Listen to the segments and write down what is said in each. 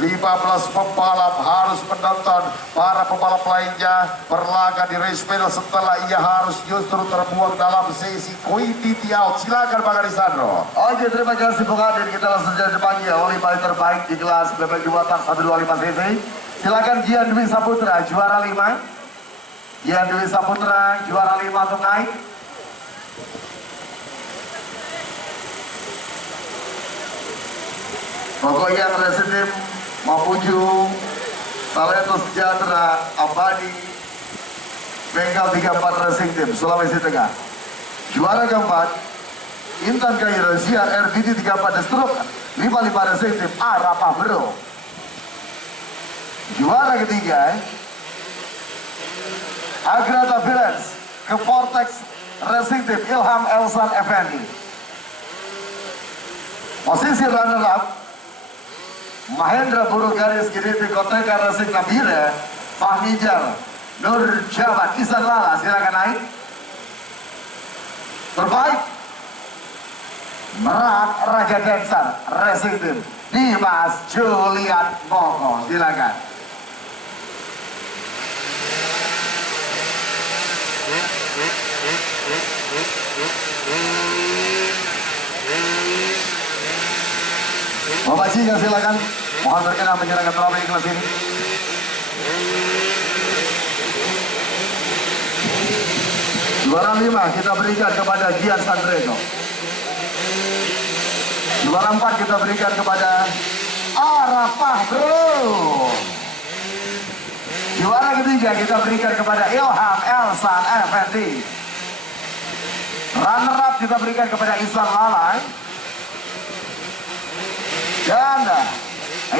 15 pembalap harus menonton para pembalap lainnya berlaga di race panel setelah ia harus justru terbuang dalam sesi quality out. Silakan Bang Arisandro. Oke, terima kasih Bung Adin. Kita langsung saja dipanggil oleh paling terbaik di kelas bebek 2 tak 125 cc. Silakan Gian Dwi Saputra juara 5. Gian Dwi Saputra juara 5 untuk naik. Pokoknya Racing Team Mapuju Talento Sejahtera Abadi Bengkel 34 Racing Team Sulawesi Tengah. Juara keempat Intan Kairo Ziar RVD 34 Destruk 55 Racing Team Arapa Bro. Juara ketiga Agrata Vilens ke Vortex Racing Team Ilham Elsan Effendi. Posisi runner up Mahendra Buru Garis Giriti Koteka Racing Nabire Fahmijar Nur Jabat Isan Lala. Silakan naik. Terbaik Merak Raja Densar Racing Team Dimas Julian Moko. Silakan. Bapak Jika silakan. Mohon berkenan menyerahkan trofi kelas ini. Juara 5 kita berikan kepada Gian Sandreno. Juara 4 kita berikan kepada Arafah Bro. Juara ketiga kita berikan kepada Ilham Elsan Effendi. Runner up kita berikan kepada Isan Lalai. Dan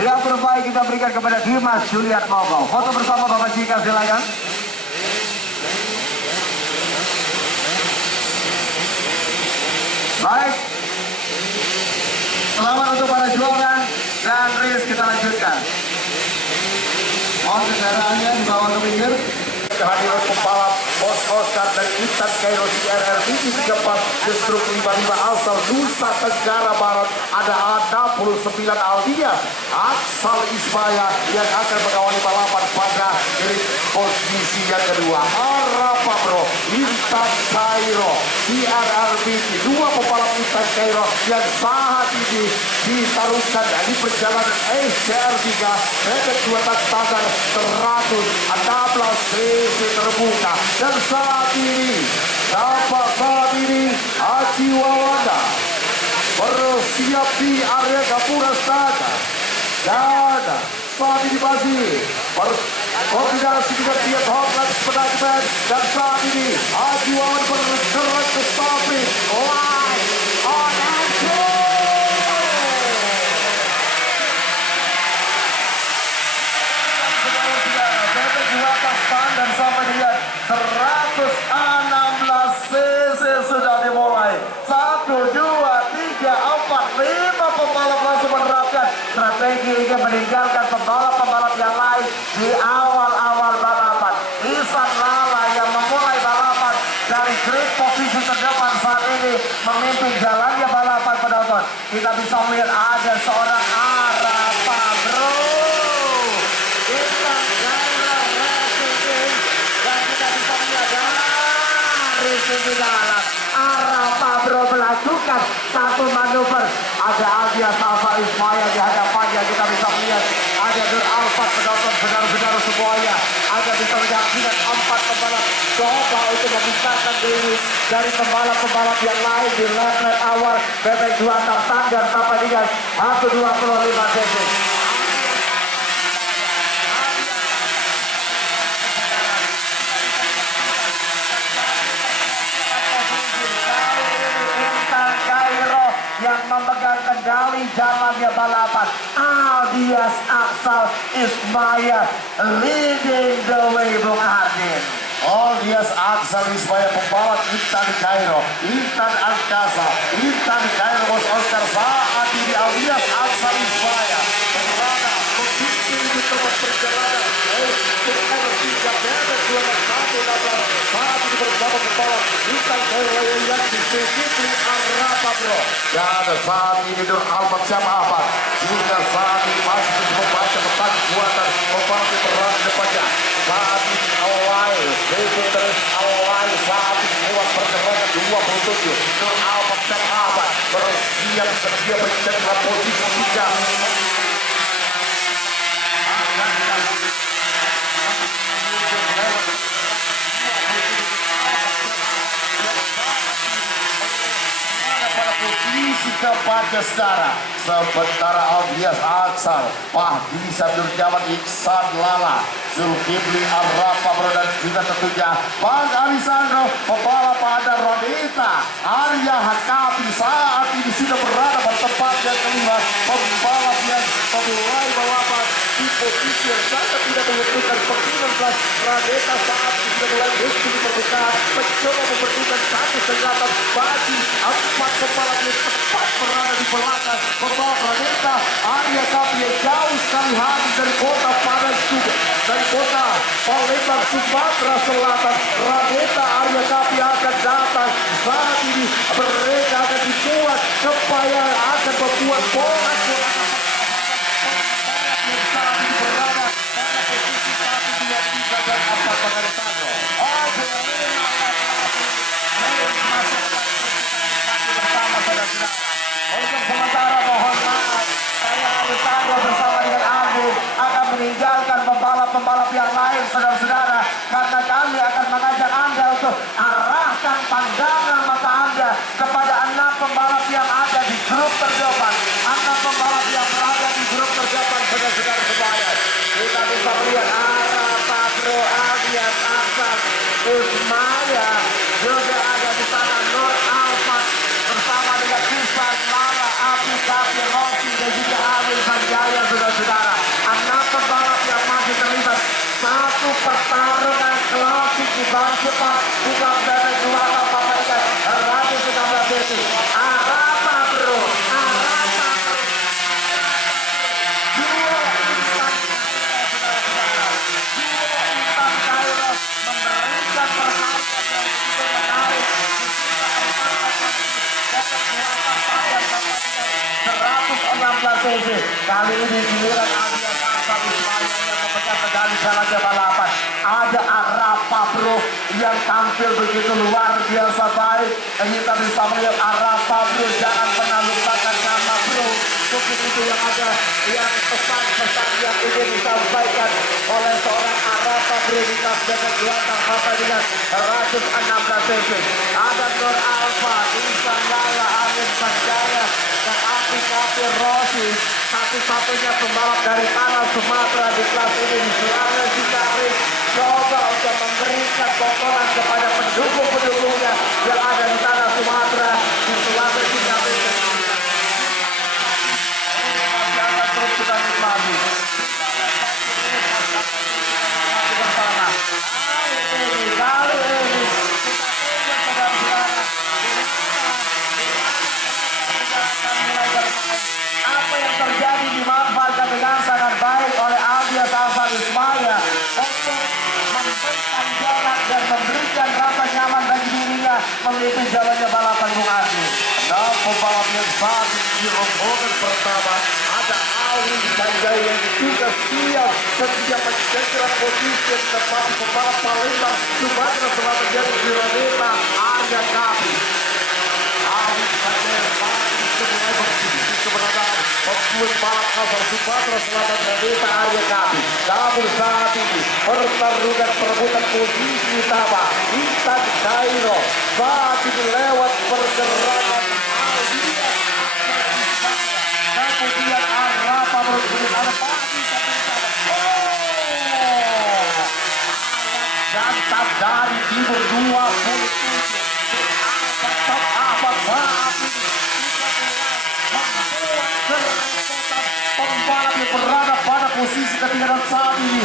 yang terbaik kita berikan kepada Dimas Julian Mogo. Foto bersama Bapak Jika silakan. Baik. Selamat untuk para juara dan race kita lanjutkan. Mohon kendaraannya dibawa ke pinggir. Kehadiran pembalap Bos Oscar dan Intan Kairo CRR 34 Destruk 55 asal Nusa Tenggara Barat. Ada 69 Aldias asal Ismaya yang akan mengawali balapan pada posisi yang kedua. Arapa Bro, Intan Kairo CRR dua pembalap Intan Kairo yang saat ini ditaruhkan di perjalanan SCR3 bebek 2 tak standar 116 cc terbuka. Dan saat ini Haji Wawanda bersiap di area Gapura Stadion. Dan saat ini masih berkoordinasi dengan pihak Hotline Penanganan. Dan saat ini Haji Wawanda bergerak ke samping live on action. Dan sampai dengan 116 cc sudah dimulai. 1, 2, 3, 4, 5 pembalap langsung menerapkan strategi ingin meninggalkan pembalap-pembalap yang lain di awal-awal balapan. Isan Lala yang memulai balapan dari grid posisi terdepan saat ini memimpin jalannya balapan penonton. Kita bisa melihat ada seorang Arapa Bro. Arapa Bro melakukan satu manuver. Ada Aldia Salva Ismaya di hadapannya. Kita bisa melihat ada Nur Alfat, penonton saudara-saudara semuanya. Ada bisa menyaksikan 4 pembalap coba untuk memisahkan diri dari pembalap-pembalap yang lain di lap awal bebek 2 tak standar sampai dengan 125 cc. Yang memegang kendali jalannya balapan. Aldias Aksal Ismaya leading the way, Bung Adin. Aldias Aksal Ismaya pembalap Intan Kairo, Intan Angkasa, Intan Kairo Bos Oscar. Saat ini Aldias Aksal Ismaya berada memimpin di tempat perjalanan SCR 3 bebek 21 saat ini bersama pembalap Intan Kairo yang disisipin Arapa Bro. Dan saat ini Nur Alfat siapa apa? Juga saat ini masih membaca kekuatan pembalap yang berada di depannya. Saat ini awal terus awal saat ini lewat pergerakan 27 Nur Alphard sahabat bersiap sedia mencetak posisi 3. Posisi keempat saudara, sementara Aldias Aksal, Fahdi Sandur Jaman, Iksan Lala, Zulkifli Arrafa dan juga tentunya Bang Alisandro, pembalap pada Rodita Arya Hakapi saat ini sudah berada bertempat yang kelima, pembalap yang memulai balapan di posisi yang sangat tidak menentukan perkiraan kelas Radeta saat ini sudah mulai di permukaan, mencoba memberikan satu senjata bagi 4 pembalap yang tepat berada di belakang pembalap Radeta Arya Hakapi yang jauh sekali habis dari kota Padang Subang, dari kota Palembang Sumatera Selatan. Radeta Arya Hakapi akan datang saat ini, mereka akan dibuat supaya akan membuat bola untuk sementara mohon maaf, saya Alisandro bersama dengan Aldi akan meninggalkan pembalap-pembalap yang lain saudara-saudara, karena kami akan mengajak Anda untuk arahkan pandangan mata Anda kepada 6 pembalap yang ada di grup terdepan. 6 pembalap yang berada di grup terdepan saudara-saudara semuanya. Kita bisa melihat Padro, Aldias Aksal, Ismaya juga ada di sana, Nur Alphard bersama dengan Kisan Lala, Api Kapi, Rocky dan juga Awil Sanjaya saudara-saudara. 6 pembalap yang masih terlibat satu pertarungan klasik di ban cepat di Kapten Juara Papaikan Raja 19 detik. Arapa bro, Arapa bro. Dua insan Kairos memberikan perhatian yang cukup menarik. 116 cc. Kali ini giliran Aldias Aksal Ismaya yang memegang medali jalannya balapan. Ada Arapa bro yang tampil begitu luar biasa baik. Kita bisa melihat Arapa bro, jangan pernah lupakan nama bro. Begitu yang ada yang pesan-pesan yang ingin disampaikan oleh seorang Arapa bro di Kapten Juara sampai dengan 116 cc. Ada Nur Alphard, Iksan Lala, Awil Sanjaya dan Api Kapi Rossi, satu-satunya pembalap dari tanah Sumatera di kelas ini di Sulawesi Tengah, coba untuk memberikan potongan kepada pendukung-pendukungnya yang ada di tanah Sumatera di Sulawesi Tengah. Jangan terus kita nikmati bersama. Kali ini apa yang terjadi dimanfaatkan dengan sangat baik oleh Aldias Aksal Ismaya untuk memberikan jalan dan memberikan rasa nyaman bagi dirinya mengikuti jalannya balapan Bung Adi. Nah, pembalap yang saat di rombongan pertama ada Awil Sanjaya yang juga siap mencetak posisi yang tepat di pembalap Palembang Sumatera Selatan jadi di Rodeta Arya Hakapi. Awil Sanjaya saat ini mulai bersisi keberadaan membuat balap asal Sumatera Selatan Rodeta Arya Hakapi. Namun saat ini pertarungan perebutan posisi utama Intan Cairo saat ini lewat pergerakan Aldias kemudian Arapa berkulit ada Fahdi jantan dari timur 27 tetap apa saat ini membuat kerepotan pembalap yang berada pada posisi ketiga dan saat ini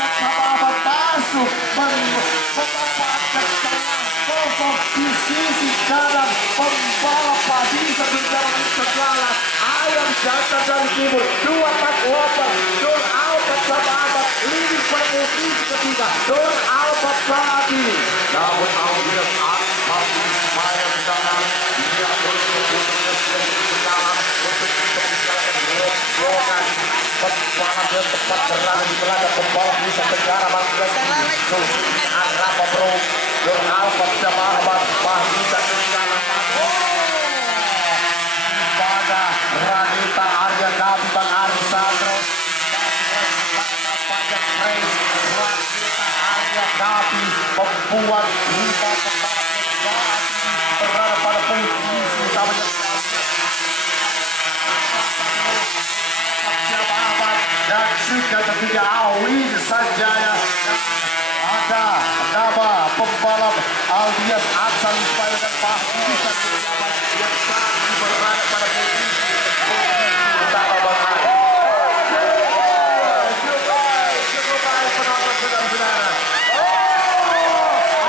sahabat masuk memanfaatkan celah kosong di sisi kanan pembalap Fahdi berjalan segala ayam jantan dari timur 248 Nur Alphard sahabat ini pada posisi ketiga. Nur Alphard saat ini namun Aldias Aksal Ismaya di sana dia berputar untuk meninggalkan rombongan Pembalap yang tepat berada di belakang pembalap Nusa Tenggara Barat ini. Zulkifli Arapa Bro, Nur Alfat Sahabat Mahmud Tenggara. Pada Ranita Arya Gabi Bang Ari Sandro. Panjang race Ranita Arya Gabi membuat 5 pembalap saat ini berada pada posisi utamanya. Dan juga ketiga Awin Sanjaya. Ada nama pembalap Aldias Aksan Ismail dan Fahmi Sanjaya yang saat ini berada pada posisi utama Bang Ari. Cukup baik penonton saudara-saudara.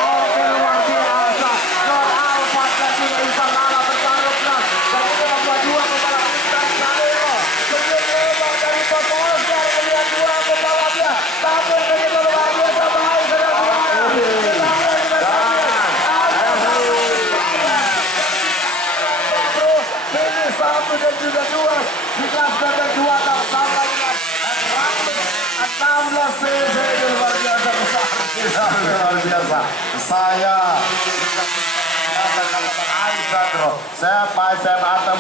Oke, luar biasa. Nur Alfat dan juga Ivan Lala bertaruh keras. Dan itu membuat 2 pembalap Intan Salero. Sebelum dari Popolga melihat 2 pembalapnya. Tampil begitu luar biasa baik saudara-saudara. Ini 1 dan juga 2 di kelas dan 2 tambah 16 cc luar biasa besar. Luar biasa. Saya kata-kata Aizandro. Saya Pak Atam.